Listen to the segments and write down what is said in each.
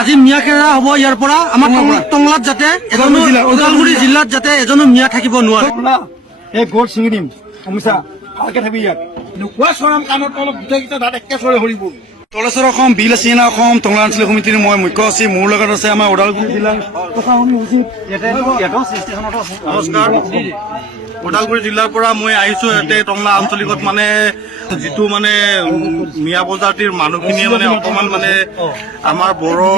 আজি মিয়া খেৰা হ'ব ইয়াৰ পৰা আমাৰ টংলাত যাতে ওদালগুৰি জিলাত যাতে এজনো মিয়া থাকিব নোৱাৰে। এই গড় ছিঙি দিম সমস্যা ভালকে থাকি ইয়াত নোকোৱা চৰাম কাণত অলপ গোটেইকেইটা তাত একে চৰে সৰিব। তলেশ্বৰ অসম বিল চিনা অসম টংলা আঞ্চলিক সমিতিৰ মই মুখ্য সচিব, মোৰ লগত আছে আমাৰ ওদালগুৰি জিলাৰ নমস্কাৰ। ওদালগুৰি জিলাৰ পৰা মই আহিছো ইয়াতে টংলা আঞ্চলিকত মানে যিটো মানে মিয়া প্ৰজাতিৰ মানুহখিনিয়ে মানে অকমান মানে আমাৰ বড়ো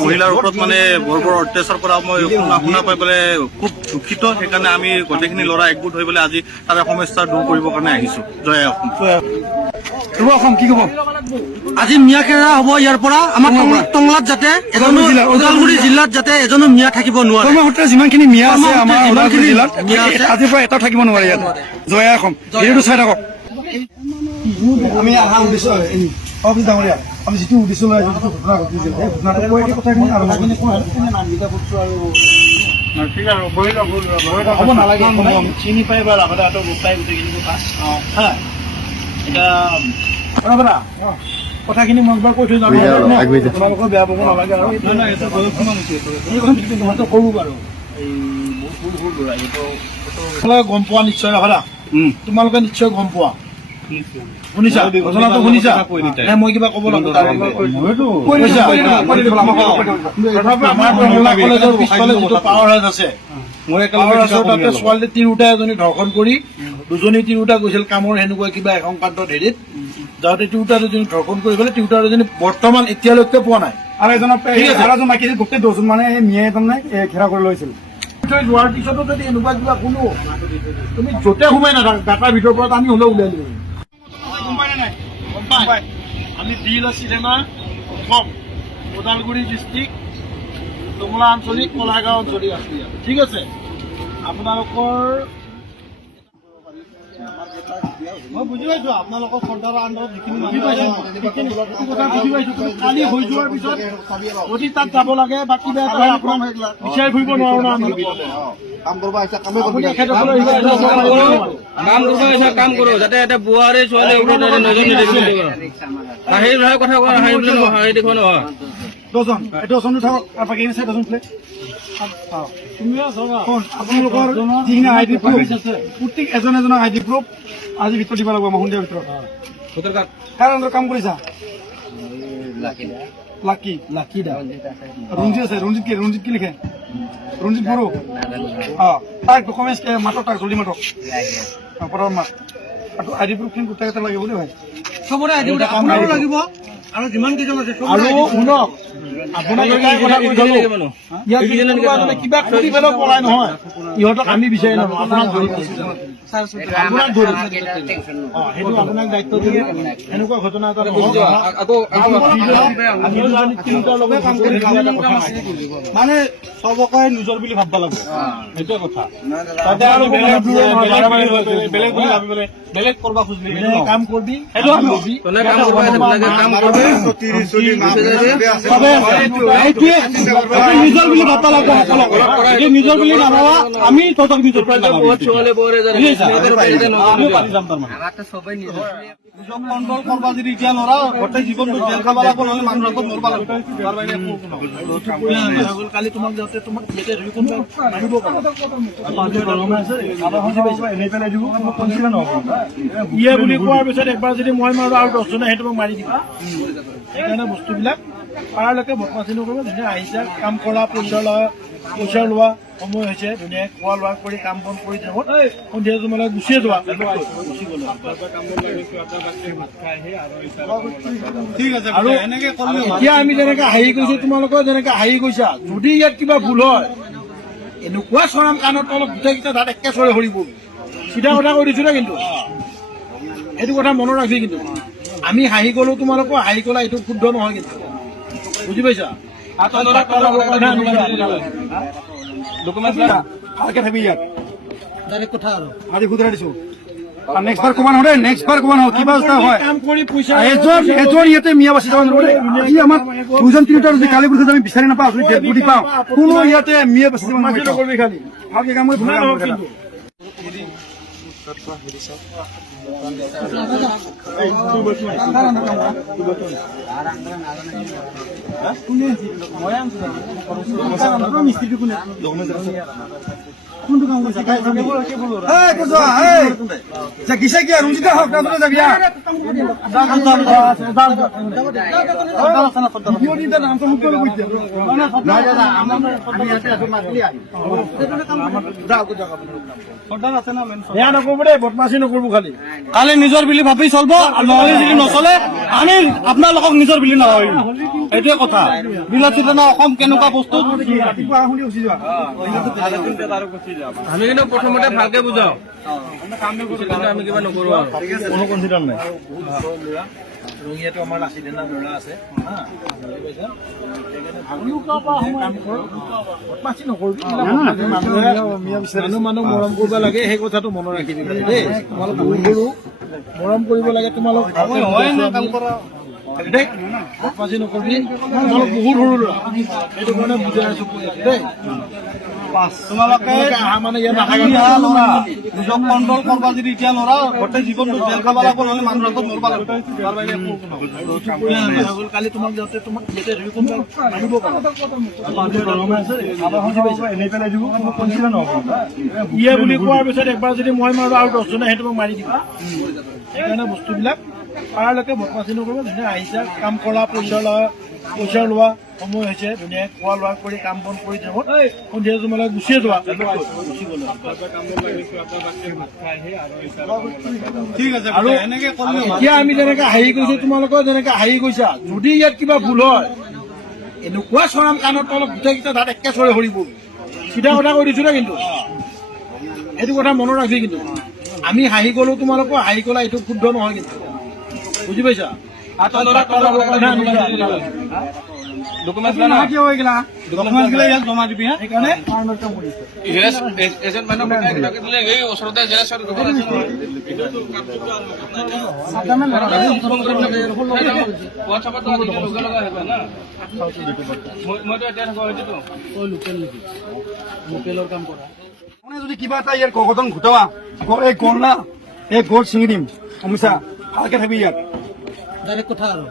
মহিলাৰ ওপৰত মানে বৰ অত্যাচাৰ কৰা মই শুনা পাই পেলাই খুব দুখিত। সেইকাৰণে আমি গোটেইখিনি ল'ৰা একগোট হৈ পেলাই আজি তাৰে সমস্যা দূৰ কৰিবৰ কাৰণে আহিছো। জয় অসম। অসম কি ক'ব? আজি মিয়া খেৰা হ'ব ইয়াৰ পৰা আমাৰ টংলাত যাতে ওদালগুৰি জিলাত যাতে এজনো মিয়া থাকিব নোৱাৰে। যিমানখিনি মিয়া আছে আমাৰ ওদালগুৰি জিলাত আজিৰ পৰা এটাও থাকিব নোৱাৰে ইয়াত। জয় অসম। এইটো চাই থাকক। আমি অহা উদ্দেশ্য অফিচ ডাঙৰীয়া আমি যিটো উদ্দেশ্য লৈ যিটো ঘটনা ঘটিছিল সেই ঘটনাটো কৈ কথাখিনি আৰম্ভখিনি কোৱা নামকেইটা কৈছো আৰু ঠিক আছে হ'ব নালাগে চিনি পাই বা ৰাখতে গোটাই গোটেইখিনি কথা এতিয়া কথাখিনি মই একবাৰ কৈ থৈ যাম তোমালোকৰ বেয়া পাব নালাগে আৰু তোমাৰতো সৰু বাৰু এই বহুত সৰু ল'ৰা এইটো গম পোৱা নিশ্চয় ৰাখা তোমালোকে নিশ্চয় গম পোৱা শুনিছা ঘটনাটো শুনিছা নে মই কিবা ক'ব লাগিব? আমাৰ কলেজৰ পিছফালে যিটো পাৱাৰ হাউচ আছে তাতে ছোৱালী তিৰোতা এজনী ধৰ্ষণ কৰি দুজনী তিৰোতা গৈছিল কামৰ সেনেকুৱা কিবা সংক্ৰান্তত হেৰিত যাওঁতে তিৰোতা দুজনী ধৰ্ষণ কৰি পেলাই তিৰোতা দুজনী বৰ্তমান এতিয়ালৈকে পোৱা নাই। আৰু এজনক গোটেই 10জন মানে মিয়াই তাৰমানে ঘেৰা কৰি লৈছিল। যোৱাৰ পিছতো যদি এনেকুৱা কিবা কোনো তুমি য'তে সোমাই নাথাক ডাটাৰ ভিতৰৰ পৰা আমি হ'লেও উলিয়াই দিব। আমি বিল চিনেমা অসম ওদালগুৰি ডিষ্ট্ৰিক্ট টংলা আঞ্চলিক কলাগাঁও অঞ্চলিক আছো ইয়াত। ঠিক আছে, আপোনালোকৰ মই বুজি পাইছো আপোনালোকৰ চৰকাৰৰ আণ্ডাৰত যিখিনি বুজি পাইছো কালি হৈ যোৱাৰ পিছত যদি তাত যাব লাগে বা কিবা এটা আপোনাক বিচাৰি ফুৰিব নোৱাৰো না আমি কাম কৰো যাতে এটা বুঢ়াৰে ছোৱালী কথা কোৱা দেখুৱা নহয় 10জন এইটো অচন্দ থাকক বাকী 10জন প্লেট আপোনালোকৰ যিখিনি আইডি প্ৰুফ প্ৰত্যেক এজন এজনৰ আইডি প্ৰুফ আজি ভিতৰত দিব লাগিব আমাৰ সন্ধিয়াৰ ভিতৰত। কাৰ আণ্ডাৰত কাম কৰিছা? লাকি ৰঞ্জিত আছে। ৰঞ্জিত কি লিখে? ৰঞ্জিত বড়ো। তাক ডকুমেণ্টছ মাতক, তাক জলদি মাতক পটাপট মাত। আৰু আইডি প্ৰুফখিনি গোটেই এটা লাগিব বুলি ভাই চবৰে আইডি আপোনাৰো লাগিব আৰু যিমান কেইজন আছে আৰু শুনক আপোনাক এটাই কথা কৈ থলো কিবা কৰি পেলাই পলাই নহয় ইহঁতক আমি বিচাৰি নাপাওঁ আপোনাক ধৰি সেইটো আপোনাক দায়িত্ব দিলো। এনেকুৱা ঘটনা এটা মানে চবকে নিজৰ বুলি ভাবিব লাগিব সেইটোৱে কথা। তাতে আৰু বেলেগ বুলি ভাবি পেলাই বেলেগ কৰিব খুজিলে কাম কৰিবি নিজৰ বুলি ভাবা লাগিব সকলোকে নিজৰ বুলি নাভাবা আমি তহঁতক নিজৰ কণ্ট্ৰল কৰবা যদি এতিয়া ল'ৰা গোটেই জীৱনটো জেল খাব লাগিব নহ'লে মানুহৰ আগত মৰবা লাগিব। কালি তোমাক যাওঁতে তোমাক ইয়ে বুলি কোৱাৰ পিছত একবাৰ যদি মই মাৰো আৰু 10জনে সেইটো মোক মাৰি দিবা। সেইকাৰণে বস্তুবিলাক পাৰালৈকে বদমাচি নকৰিব। ধুনীয়া আহিছে কাম কৰা পইচা লোৱা সময় হৈছে ধুনীয়াকৈ খোৱা লোৱা কৰি কাম বন কৰি যাব সন্ধিয়া তোমালোকে গুচিয়ে যোৱা গুচি গ'লো। ঠিক আছে আৰু এতিয়া আমি যেনেকে হাঁহি কৈছো তোমালোকৰ যেনেকে হাঁহি কৈছা যদি ইয়াত কিবা ভুল হয় এনেকুৱা চৰাম কাণত অলপ গোটেইকেইটা তাত একে চৰে সৰিব। চিধা কথা কৈ দিছো না কিন্তু সেইটো কথা মনত ৰাখি কিন্তু আমি হাঁহি গ'লো তোমালোকৰ হাঁহি গ'লা এইটো শুদ্ধ নহয় কিন্তু বুজি পাইছা? ভালকে থাকি ইয়াত ডাইৰেক্ট কথা আৰু আজি সুধৰাই দিছো। নেক্সট বাৰ ক'ব নহয় নেক্সট বাৰ ক'ব নহয় কিবা হয় এজন ইয়াতে মিয়া বাচি যাব নোৱাৰে। আজি আমাৰ 2জন 3টা যদি কালি বুজি আমি বিচাৰি নাপাওঁ যদি ডেড বডি পাওঁ কোনো ইয়াতে মিয়া বাচি যাব নোৱাৰে। খালি ভালকে কাম কৰি কোনটো কাম কৰিছে কিসে কি আৰ উচিত হোক না যাবি নাম তো মুক্ত বদমাছি নকৰব খালি কালি নিজৰ বুলি ভাবি চলব নহলে যদি নচলে আমি আপোনালোকক নিজৰ বুলি নহয় এইটোৱে কথা বিলাত চেতনা অসম কেনেকুৱা বস্তু ৰাতিপুৱা শুনি উঠি যোৱা আমি কিন্তু প্ৰথমতে ভালকে বুজাও আমি কিবা নকৰো কোনো কনচিডাৰ নাই ৰঙিয়াটো আমাৰ আছিলে না ল'ৰা আছে মানুহ মৰম কৰিব লাগে সেই কথাটো মনত ৰাখিবি দেই তোমালোক বহুত সৰু মৰম কৰিব লাগে তোমালোক বদমাছি নকৰিবি তোমালোক বহুত সৰু ল'ৰা সেইটো কাৰণে বুজাই আছো দেই তোমালোকে অহা মানে ইয়াত নিজক কণ্ট্ৰল কৰবা যদি এতিয়া ল'ৰা গোটেই জীৱনটো জেল খাব লাগিব নহ'লে মানুহৰ হাতত মৰবা লাগিব কালি তোমাক যাওঁতে তোমাক মাৰিব ইয়ে বুলি কোৱাৰ পিছত একবাৰ যদি মই মাৰো আৰু 10জনে সেইটো মোক মাৰি দিবা সেইকাৰণে বস্তুবিলাক পাৰালৈকে বদমাছি নকৰিব ধুনীয়া আহিছে কাম কৰা পইচা লোৱা সময় হৈছে ধুনীয়াকৈ খোৱা লোৱা কৰি কাম বন কৰি যাব সন্ধিয়া তোমালোকে গুচিয়ে যোৱা আৰু এতিয়া আমি যেনেকে হাঁহি কৈছো তোমালোকেও যেনেকে হাঁহি কৈছা যদি ইয়াত কিবা ভুল হয় এনেকুৱা চৰাম কাণত অলপ গোটেইকেইটা দাঁত একে চৰে সৰিব চিধা কথা কৈ দিছো না কিন্তু এইটো কথা মনত ৰাখি কিন্তু আমি হাঁহি গলো তোমালোকৰ হাঁহি গলা এইটো শুদ্ধ নহয় কিন্তু বুজি পাইছা যদি কিবা এটা ইয়াৰ কগতন ঘটাবা এই গড় না এই গড় ছিঙি দিম সমস্যা ভালকে থাকবি ইয়াত ডাইৰেক্ট কথা আৰু